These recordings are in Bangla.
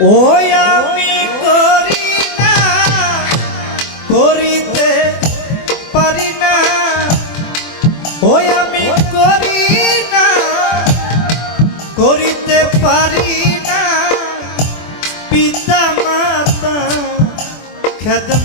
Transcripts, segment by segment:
ওই আমি না করিতে পারি না। করি না করিতে পারি পিতা মাতা খেদম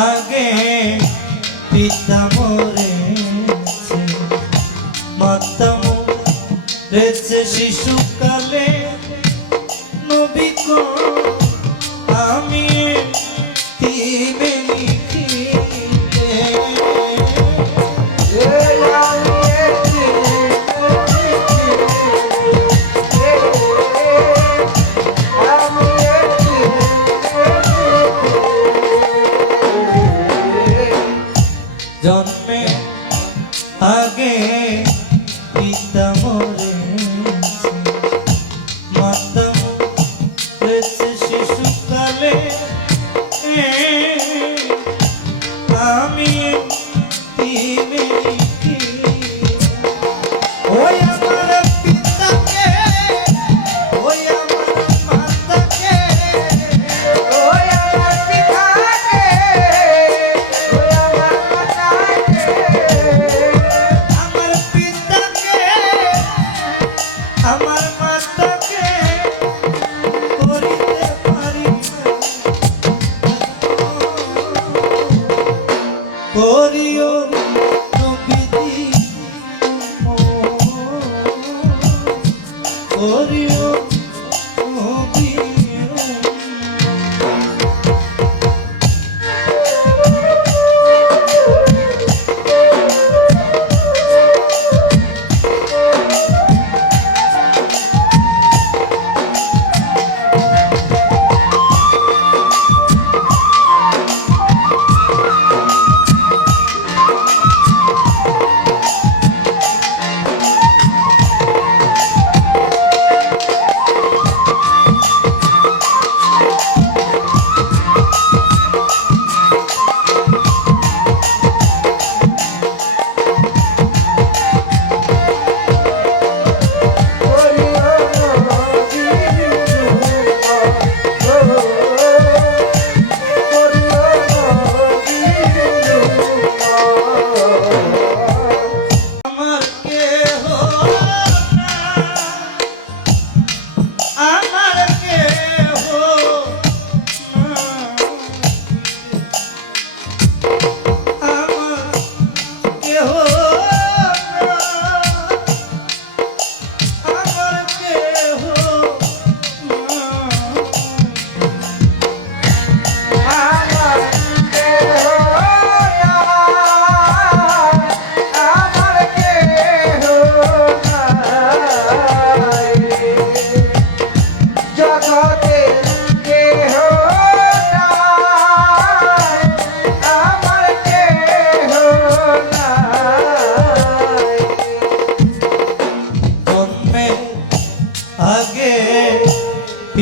আগে পিতা মরেছে মাতা মরেছে শিশুকালে আগে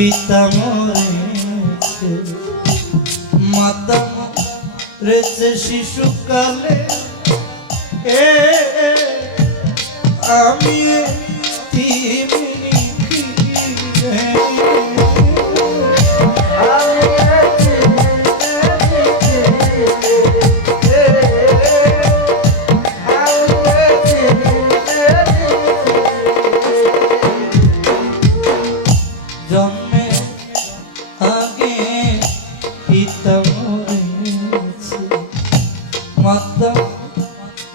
পিতা মরেছে মাতা মরেছে শিশুকালে এ আমি তিমিনি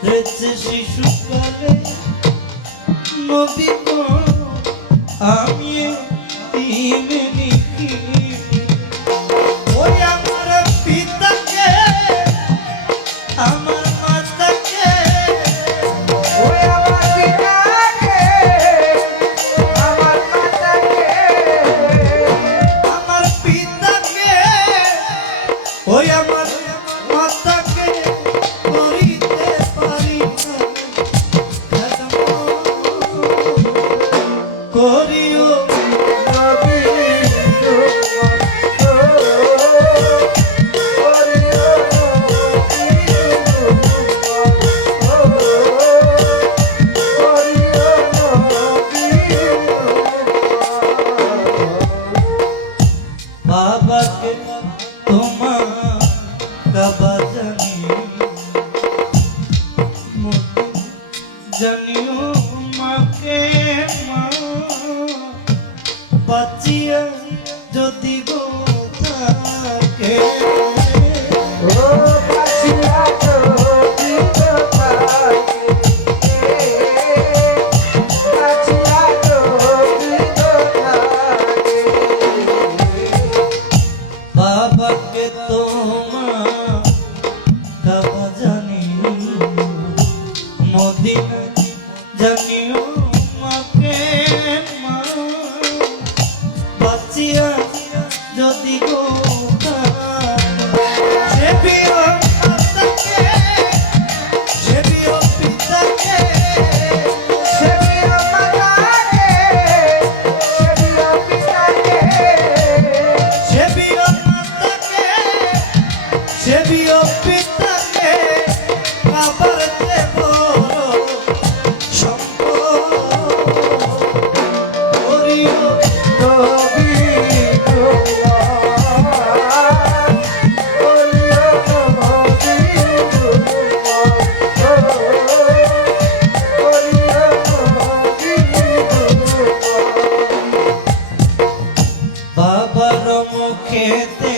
মরেছে শিশুকালে নদী আমি তিন লিখি হরিও জানি মদিনা জানিও। que te